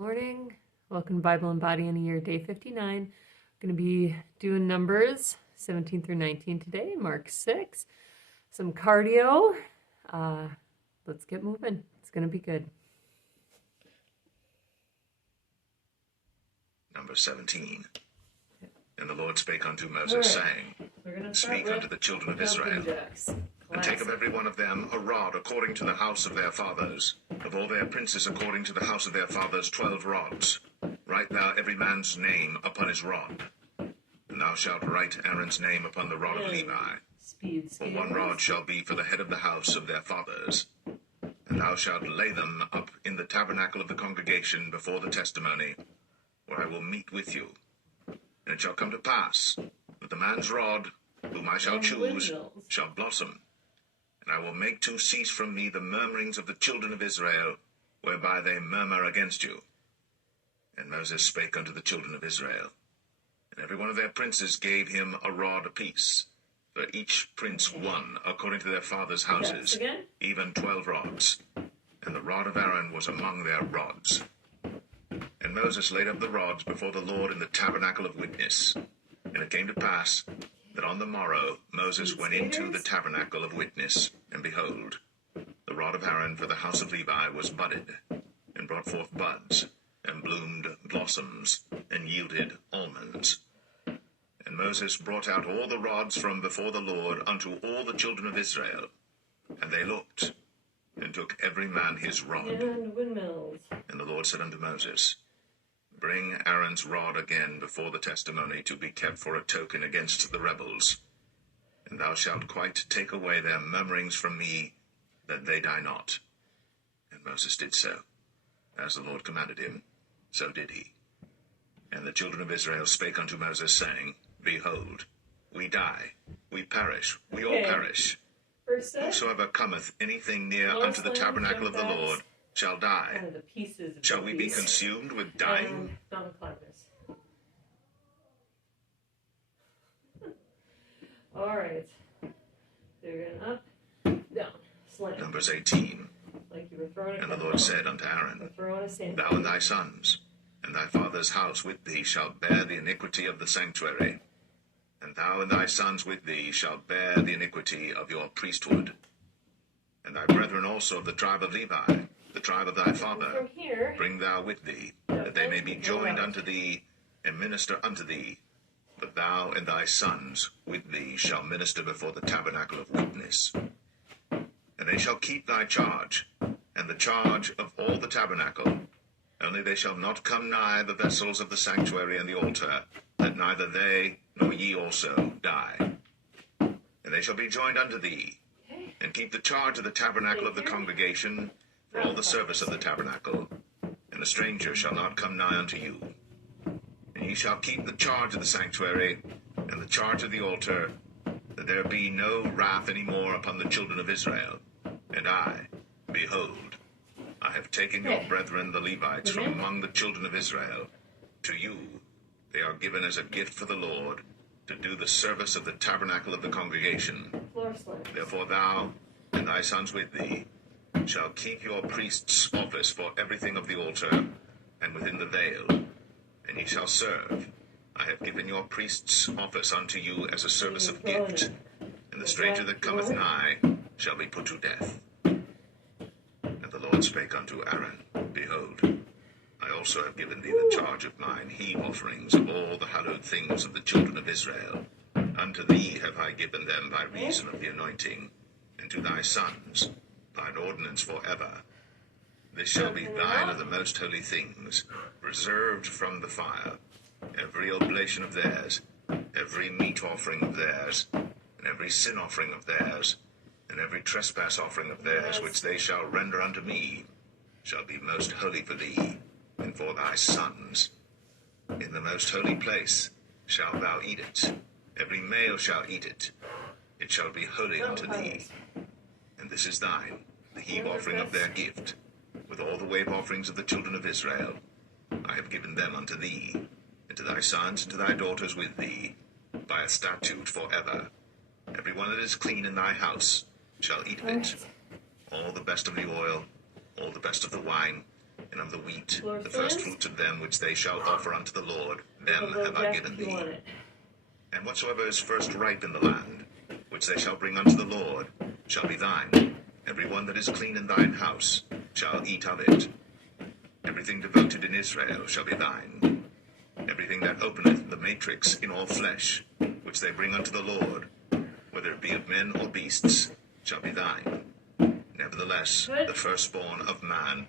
Morning. Welcome to Bible and Body in a Year, day 59. Going to be doing Numbers 17 through 19 today, Mark 6. Some cardio. Let's get moving. It's going to be good. Number 17. And the Lord spake unto Moses, saying, Speak unto the children of Israel, and take of every one of them a rod according to the house of their fathers, of all their princes according to the house of their fathers 12 rods. Write thou every man's name upon his rod. And thou shalt write Aaron's name upon the rod of Levi. For one rod shall be for the head of the house of their fathers. And thou shalt lay them up in the tabernacle of the congregation before the testimony, where I will meet with you. And it shall come to pass that the man's rod, whom I shall choose, shall blossom. And I will make to cease from me the murmurings of the children of Israel, whereby they murmur against you. And Moses spake unto the children of Israel. And every one of their princes gave him a rod apiece, for each prince one, according to their fathers' houses, even 12 rods. And the rod of Aaron was among their rods. And Moses laid up the rods before the Lord in the tabernacle of witness. And it came to pass that on the morrow Moses went into the tabernacle of witness, and behold, the rod of Aaron for the house of Levi was budded, and brought forth buds, and bloomed blossoms, and yielded almonds. And Moses brought out all the rods from before the Lord unto all the children of Israel. And they looked, and took every man his rod. And windmills. And the Lord said unto Moses, Bring Aaron's rod again before the testimony to be kept for a token against the rebels. And thou shalt quite take away their murmurings from me, that they die not. And Moses did so. As the Lord commanded him, so did he. And the children of Israel spake unto Moses, saying, Behold, we die, we perish, we all perish. Whosoever cometh anything near unto the tabernacle of the Lord shall die. Shall we be consumed with dying? All right. So you're going up, down, slam. Numbers 18. Like you were throwing And the Lord said unto Aaron, Thou and thy sons, and thy father's house with thee shall bear the iniquity of the sanctuary. And thou and thy sons with thee shall bear the iniquity of your priesthood. And thy brethren also of the tribe of Levi, the tribe of thy father, bring thou with thee, that they may be joined unto thee, and minister unto thee. But thou and thy sons with thee shall minister before the tabernacle of witness. And they shall keep thy charge, and the charge of all the tabernacle. Only they shall not come nigh the vessels of the sanctuary and the altar, that neither they nor ye also die. And they shall be joined unto thee, and keep the charge of the tabernacle of the congregation, for all the service of the tabernacle. And a stranger shall not come nigh unto you. And ye shall keep the charge of the sanctuary, and the charge of the altar, that there be no wrath any more upon the children of Israel. And I, behold, I have taken your brethren the Levites from among the children of Israel. To you they are given as a gift for the Lord, to do the service of the tabernacle of the congregation. Therefore thou and thy sons with thee shall keep your priest's office for everything of the altar, and within the veil, and ye shall serve. I have given your priest's office unto you as a service of gift, and the stranger that cometh nigh shall be put to death. And the Lord spake unto Aaron, Behold, I also have given thee the charge of mine heave offerings of all the hallowed things of the children of Israel. Unto thee have I given them by reason of the anointing, and to thy sons thine ordinance for ever. This shall be thine of the most holy things, reserved from the fire, every oblation of theirs, every meat offering of theirs, and every sin offering of theirs, and every trespass offering of theirs, which they shall render unto me, shall be most holy for thee, and for thy sons. In the most holy place shalt thou eat it. Every male shall eat it. It shall be holy unto thee. And this is thine, the heave offering of their gift, with all the wave offerings of the children of Israel. I have given them unto thee, and to thy sons and to thy daughters with thee, by a statute forever. Every one that is clean in thy house shall eat of it. All the best of the oil, all the best of the wine, and of the wheat, Floor the first stands? fruits of them which they shall offer unto the Lord, them Although have I Jack, given if you want thee. it. And whatsoever is first ripe in the land, which they shall bring unto the Lord, shall be thine. Every one that is clean in thine house shall eat of it. Everything devoted in Israel shall be thine. Everything that openeth the matrix in all flesh, which they bring unto the Lord, whether it be of men or beasts, shall be thine. Nevertheless, the firstborn of man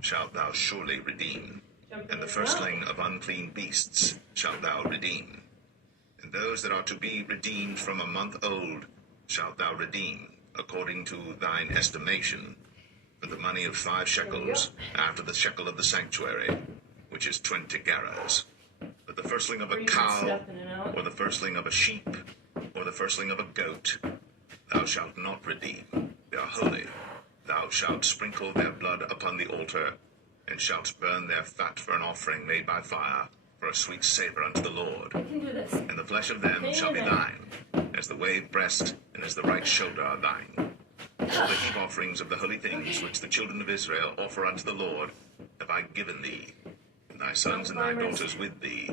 shalt thou surely redeem, and the firstling of unclean beasts shalt thou redeem. And those that are to be redeemed from a month old shalt thou redeem, according to thine estimation, for the money of 5 shekels, after the shekel of the sanctuary, which is 20 gerahs. But the firstling of a cow, or the firstling of a sheep, or the firstling of a goat, thou shalt not redeem. They are holy. Thou shalt sprinkle their blood upon the altar, and shalt burn their fat for an offering made by fire, for a sweet savour unto the Lord. I can do this. And the flesh of them shall be thine, as the wave breast and as the right shoulder are thine. All the heap offerings of the holy things which the children of Israel offer unto the Lord have I given thee, and thy sons and thy daughters with thee,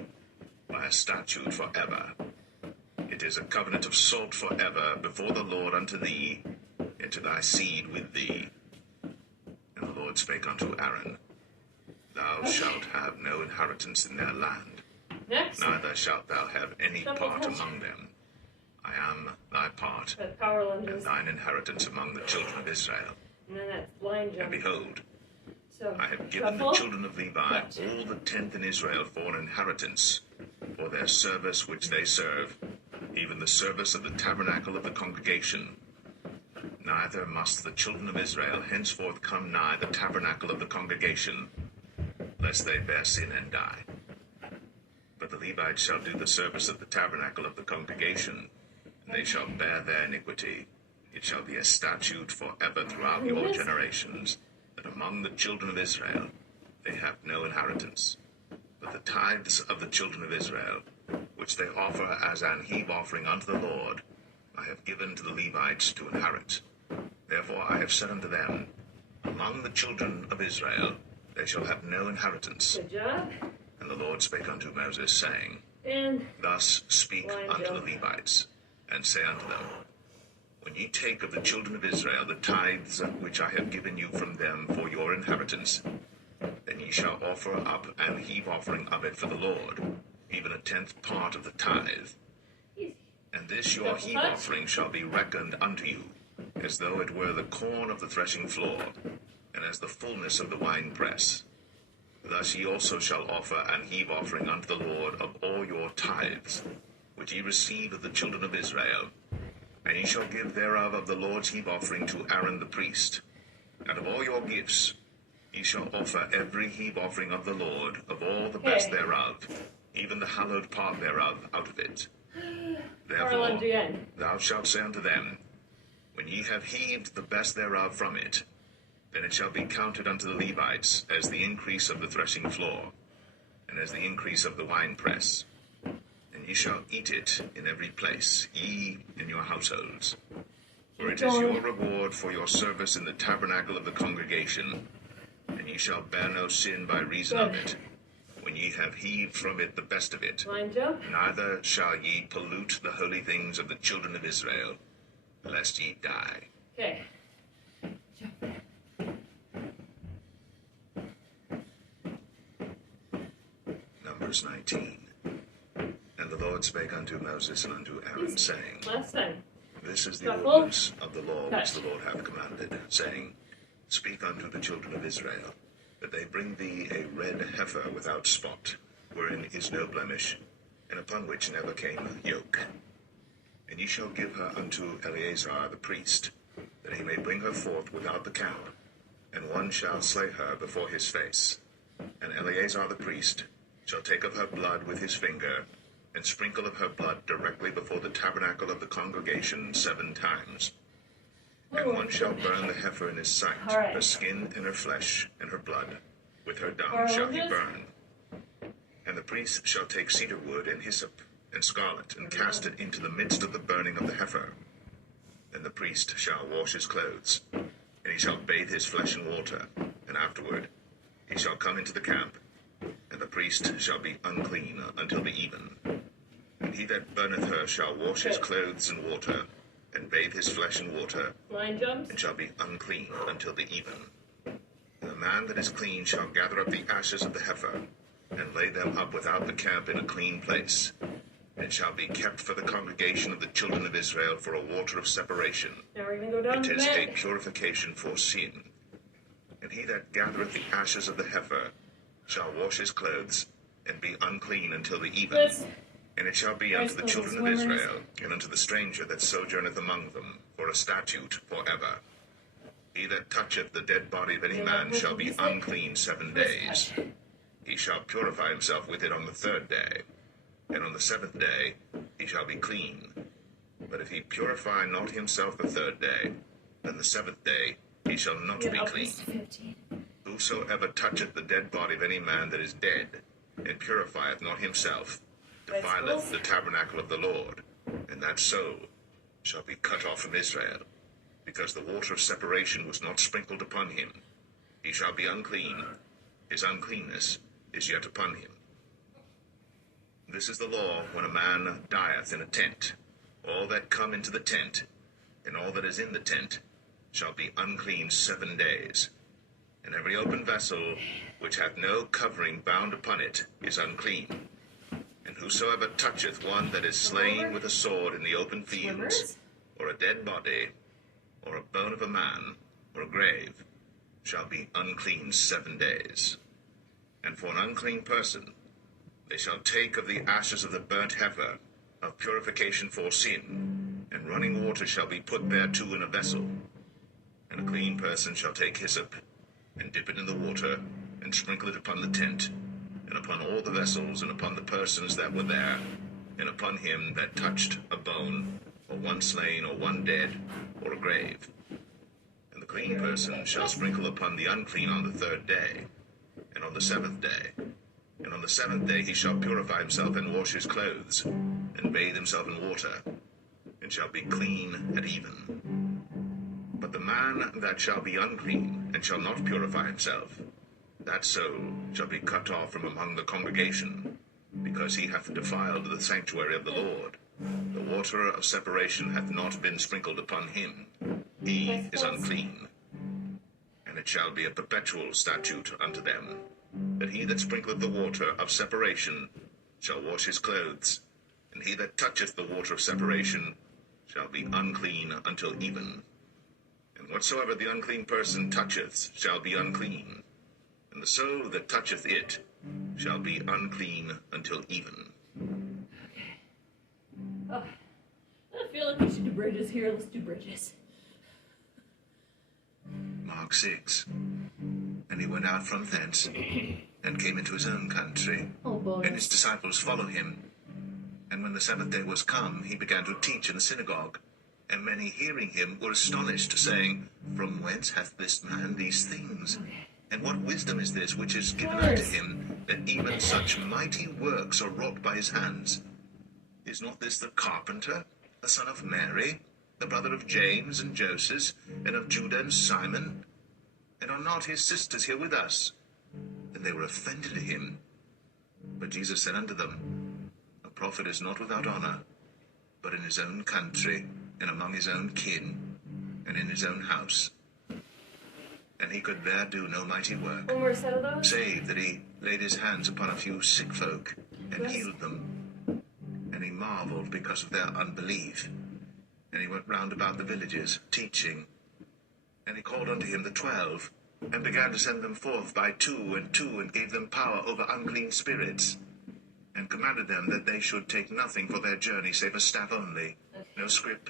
by a statute forever. It is a covenant of salt forever before the Lord unto thee, and to thy seed with thee. And the Lord spake unto Aaron, Thou shalt have no inheritance in their land, Next. neither shalt thou have any Double part touch. among them. I am thy part, That power and lunges. thine inheritance among the children of Israel. And then that line And jump. behold, So, I have given the shuffle. children of Levi all the tenth in Israel for an inheritance, for their service which they serve, even the service of the tabernacle of the congregation. Neither must the children of Israel henceforth come nigh the tabernacle of the congregation, lest they bear sin and die. But the Levites shall do the service of the tabernacle of the congregation, and they shall bear their iniquity. It shall be a statute forever throughout your generations, that among the children of Israel they have no inheritance. But the tithes of the children of Israel, which they offer as an heave offering unto the Lord, I have given to the Levites to inherit. Therefore I have said unto them, Among the children of Israel they shall have no inheritance. Good job. And the Lord spake unto Moses, saying, And Thus speak Line unto jump. the Levites, and say unto them, When ye take of the children of Israel the tithes which I have given you from them for your inheritance, then ye shall offer up an heave offering of it for the Lord, even a 10th part of the tithe. easy. And this your Double heave touch. offering shall be reckoned unto you, as though it were the corn of the threshing floor, and as the fullness of the winepress. Thus ye also shall offer an heave offering unto the Lord of all your tithes, which ye receive of the children of Israel. And ye shall give thereof of the Lord's heave offering to Aaron the priest. And of all your gifts ye shall offer every heave offering of the Lord, of all the best Okay. thereof, even the hallowed part thereof out of it. Power Therefore lunge again. thou shalt say unto them, When ye have heaved the best thereof from it, then it shall be counted unto the Levites as the increase of the threshing floor, and as the increase of the winepress. And ye shall eat it in every place, ye and your households. For it is your reward for your service in the tabernacle of the congregation, and ye shall bear no sin by reason of it, when ye have heaved from it the best of it. Line jump. Neither shall ye pollute the holy things of the children of Israel, lest ye die. Okay. Numbers 19. And the Lord spake unto Moses and unto Aaron, saying, Last time. This is the Shuffle. ordinance of the law which Touch. the Lord hath commanded, saying, Speak unto the children of Israel, that they bring thee a red heifer without spot, wherein is no blemish, and upon which never came yoke. And ye shall give her unto Eleazar the priest, that he may bring her forth without the camp, and one shall slay her before his face. And Eleazar the priest shall take of her blood with his finger, and sprinkle of her blood directly before the tabernacle of the congregation 7 times. And one shall burn the heifer in his sight, All right. her skin and her flesh and her blood, with her dung All shall he right. burn. And the priest shall take cedar wood and hyssop and scarlet, and cast it into the midst of the burning of the heifer. Then the priest shall wash his clothes, and he shall bathe his flesh in water, and afterward he shall come into the camp, and the priest shall be unclean until the even. And he that burneth her shall wash his clothes in water, and bathe his flesh in water, Line jumps. and shall be unclean until the even. And the man that is clean shall gather up the ashes of the heifer, and lay them up without the camp in a clean place. And shall be kept for the congregation of the children of Israel for a water of separation. Now we're going to go down It to is a that. purification for sin. And he that gathereth the ashes of the heifer shall wash his clothes, and be unclean until the even. This. And it shall be unto the children of Israel, and unto the stranger that sojourneth among them, for a statute forever. He that toucheth the dead body of any man shall be unclean 7 days. He shall purify himself with it on the 3rd day. And on the 7th day he shall be clean. But if he purify not himself the 3rd day, then the 7th day he shall not be clean. Whosoever toucheth the dead body of any man that is dead, and purifieth not himself, defileth the tabernacle of the Lord, and that so shall be cut off from Israel, because the water of separation was not sprinkled upon him. He shall be unclean, his uncleanness is yet upon him. This is the law when a man dieth in a tent. All that come into the tent, and all that is in the tent, shall be unclean 7 days. And every open vessel which hath no covering bound upon it is unclean. And whosoever toucheth one that is slain with a sword in the open fields, or a dead body, or a bone of a man, or a grave, shall be unclean 7 days. And for an unclean person, they shall take of the ashes of the burnt heifer, of purification for sin, and running water shall be put thereto in a vessel. And a clean person shall take hyssop, and dip it in the water, and sprinkle it upon the tent, and upon all the vessels, and upon the persons that were there, and upon him that touched a bone, or one slain, or one dead, or a grave. And the clean person shall sprinkle upon the unclean on the 3rd day, and on the 7th day. And on the 7th day he shall purify himself, and wash his clothes, and bathe himself in water, and shall be clean at even. But the man that shall be unclean, and shall not purify himself, that so shall be cut off from among the congregation, because he hath defiled the sanctuary of the Lord. The water of separation hath not been sprinkled upon him. He is unclean. And it shall be a perpetual statute unto them, that he that sprinkleth the water of separation shall wash his clothes, and he that toucheth the water of separation shall be unclean until even. And whatsoever the unclean person toucheth shall be unclean, and the soul that toucheth it shall be unclean until even. Oh, I feel like we should do bridges here. Let's do bridges. Mark 6. And he went out from thence, and came into his own country, Oh, boy. and his disciples followed him. And when the 7th day was come, he began to teach in the synagogue. And many hearing him were astonished, saying, From whence hath this man these things? And what wisdom is this which is given unto him, that even such mighty works are wrought by his hands? Is not this the carpenter, the son of Mary, the brother of James and Joseph, and of Judah and Simon? And are not his sisters here with us? And they were offended at him. But Jesus said unto them, A prophet is not without honor, but in his own country, and among his own kin, and in his own house. And he could there do no mighty work, One more set of those. save that he laid his hands upon a few sick folk, and healed them. And he marveled because of their unbelief. And he went round about the villages, teaching. And he called unto him the 12, and began to send them forth by 2 and 2, and gave them power over unclean spirits, and commanded them that they should take nothing for their journey save a staff only, no scrip,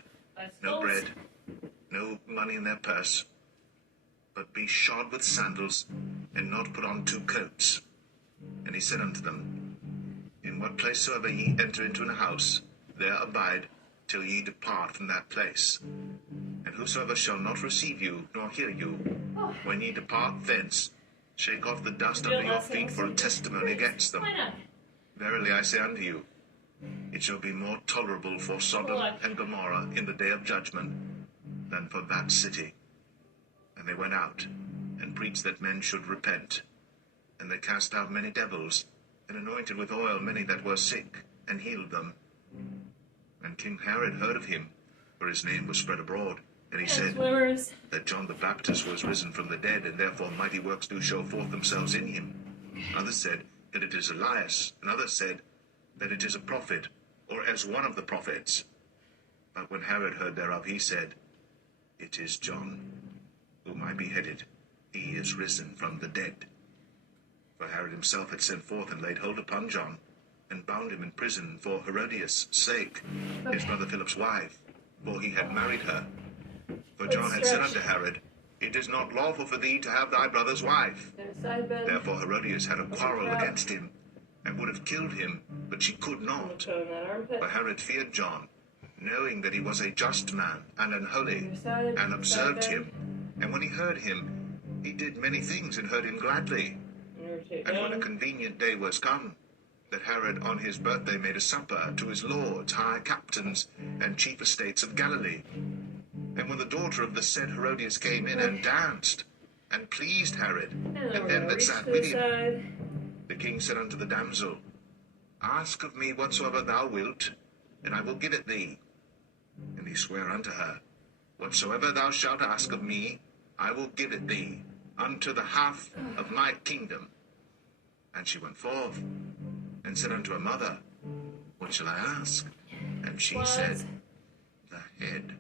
no bread, no money in their purse, but be shod with sandals, and not put on 2 coats. And he said unto them, In what place soever ye enter into an house, there abide till ye depart from that place. And whosoever shall not receive you, nor hear you, when ye depart thence, shake off the dust under your feet for a testimony against them. Verily I say unto you, it shall be more tolerable for Sodom and Gomorrah in the day of judgment than for that city. And they went out, and preached that men should repent. And they cast out many devils, and anointed with oil many that were sick, and healed them. And King Herod heard of him, for his name was spread abroad. And he said that John the Baptist was risen from the dead, and therefore mighty works do show forth themselves in him. Others said that it is Elias, and others said that it is a prophet, or as one of the prophets. But when Herod heard thereof, he said, It is John, whom I beheaded. He is risen from the dead. For Herod himself had sent forth and laid hold upon John, and bound him in prison for Herodias' sake, his brother Philip's wife, for he had married her. For John had said unto Herod, It is not lawful for thee to have thy brother's wife. Therefore Herodias had a quarrel against him, and would have killed him, but she could not. For Herod feared John, knowing that he was a just man and an holy, and observed him. And when he heard him, he did many things, and heard him gladly. And when a convenient day was come, that Herod on his birthday made a supper to his lords, high captains, and chief estates of Galilee. And when the daughter of the said Herodias came in and danced, and pleased Herod, and them that sat with him, the king said unto the damsel, Ask of me whatsoever thou wilt, and I will give it thee. And he sware unto her, Whatsoever thou shalt ask of me, I will give it thee, unto the half of my kingdom. And she went forth, and said unto her mother, What shall I ask? And she said, The head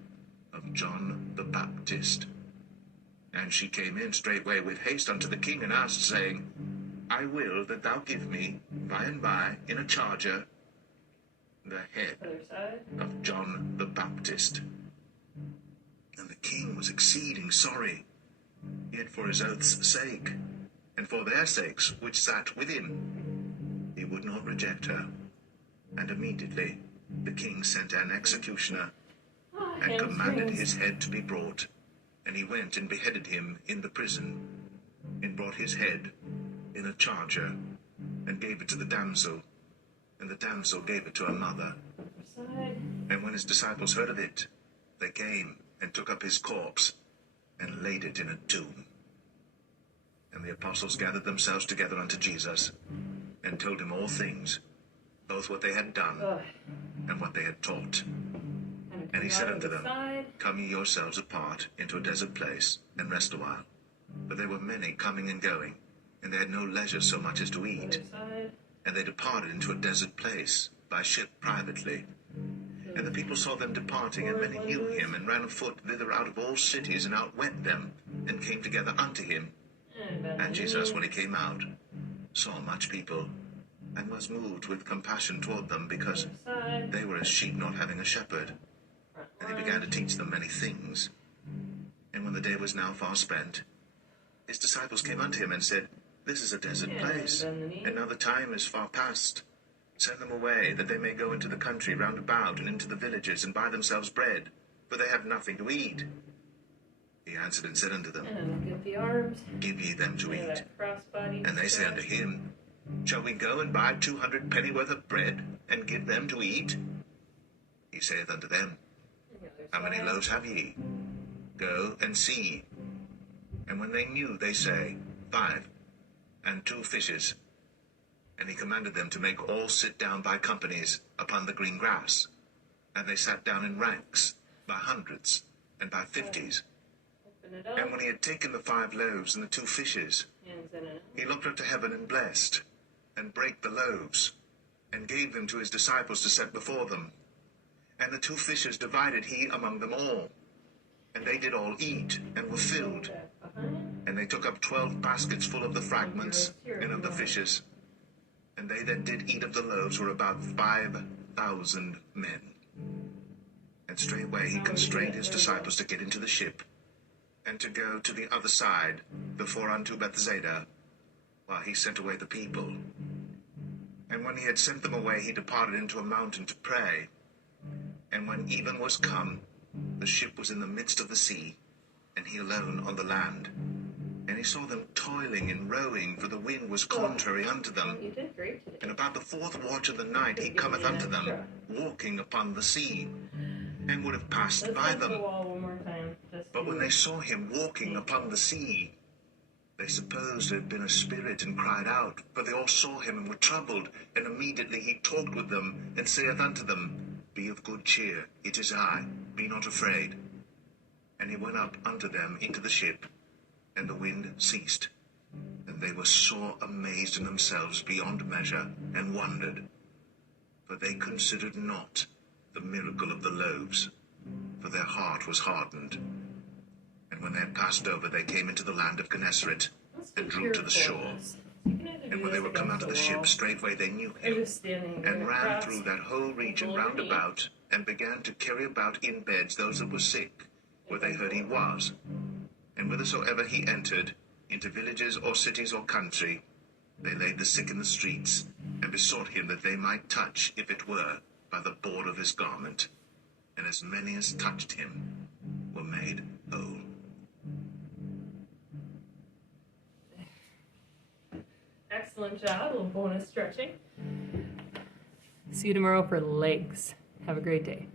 of John the Baptist. And she came in straightway with haste unto the king, and asked, saying, I will that thou give me by and by in a charger the head of John the Baptist. And the king was exceeding sorry, yet for his oath's sake, and for their sakes which sat with him, he would not reject her. And immediately the king sent an executioner, and commanded his head to be brought. And he went and beheaded him in the prison, and brought his head in a charger, and gave it to the damsel, and the damsel gave it to her mother. And when his disciples heard of it, they came and took up his corpse, and laid it in a tomb. And the apostles gathered themselves together unto Jesus, and told him all things, both what they had done, and what they had taught. And he said unto them, Come ye yourselves apart into a desert place, and rest a while. For there were many coming and going, and they had no leisure so much as to eat. And they departed into a desert place, by ship privately. And the people saw them departing, and many knew him, and ran afoot thither out of all cities, and outwent them, and came together unto him. And Jesus, when he came out, saw much people, and was moved with compassion toward them, because they were as sheep not having a shepherd. And he began to teach them many things. And when the day was now far spent, his disciples came unto him, and said, This is a desert place, and now the time is far past. Send them away, that they may go into the country round about, and into the villages, and buy themselves bread, for they have nothing to eat. He answered and said unto them, Give ye them to eat. And they say unto him, Shall we go and buy 200 pennyworth of bread, and give them to eat? He saith unto them, How many loaves have ye? Go and see. And when they knew, they say, 5, and 2 fishes. And he commanded them to make all sit down by companies upon the green grass. And they sat down in ranks, by hundreds, and by 50s. And when he had taken the 5 loaves and the 2 fishes, he looked up to heaven and blessed, and brake the loaves, and gave them to his disciples to set before them. And the 2 fishes divided he among them all. And they did all eat, and were filled. And they took up 12 baskets full of the fragments, and of the fishes. And they that did eat of the loaves were about 5,000 men. And straightway he constrained his disciples to get into the ship, and to go to the other side, before unto Bethsaida, while he sent away the people. And when he had sent them away, he departed into a mountain to pray. And when even was come, the ship was in the midst of the sea, and he alone on the land. And he saw them toiling and rowing, for the wind was contrary unto them. And about the 4th watch of the night he cometh unto them, walking upon the sea, and would have passed by them. But when they saw him walking upon the sea, They supposed it had been a spirit, and cried out, for they all saw him and were troubled. And immediately he talked with them, and saith unto them, Be of good cheer, it is I, be not afraid. And he went up unto them into the ship, and the wind ceased. And they were sore amazed in themselves beyond measure, and wondered. For they considered not the miracle of the loaves, for their heart was hardened. And when they had passed over, they came into the land of Gennesaret, and drew to the shore. And when they were come out of the ship, straightway they knew him, and ran through that whole region round about, and began to carry about in beds those that were sick, where they heard he was. And whithersoever he entered, into villages or cities or country, they laid the sick in the streets, and besought him that they might touch, if it were, by the border of his garment. And as many as touched him were made whole. Excellent job. A little bonus stretching. See you tomorrow for legs. Have a great day.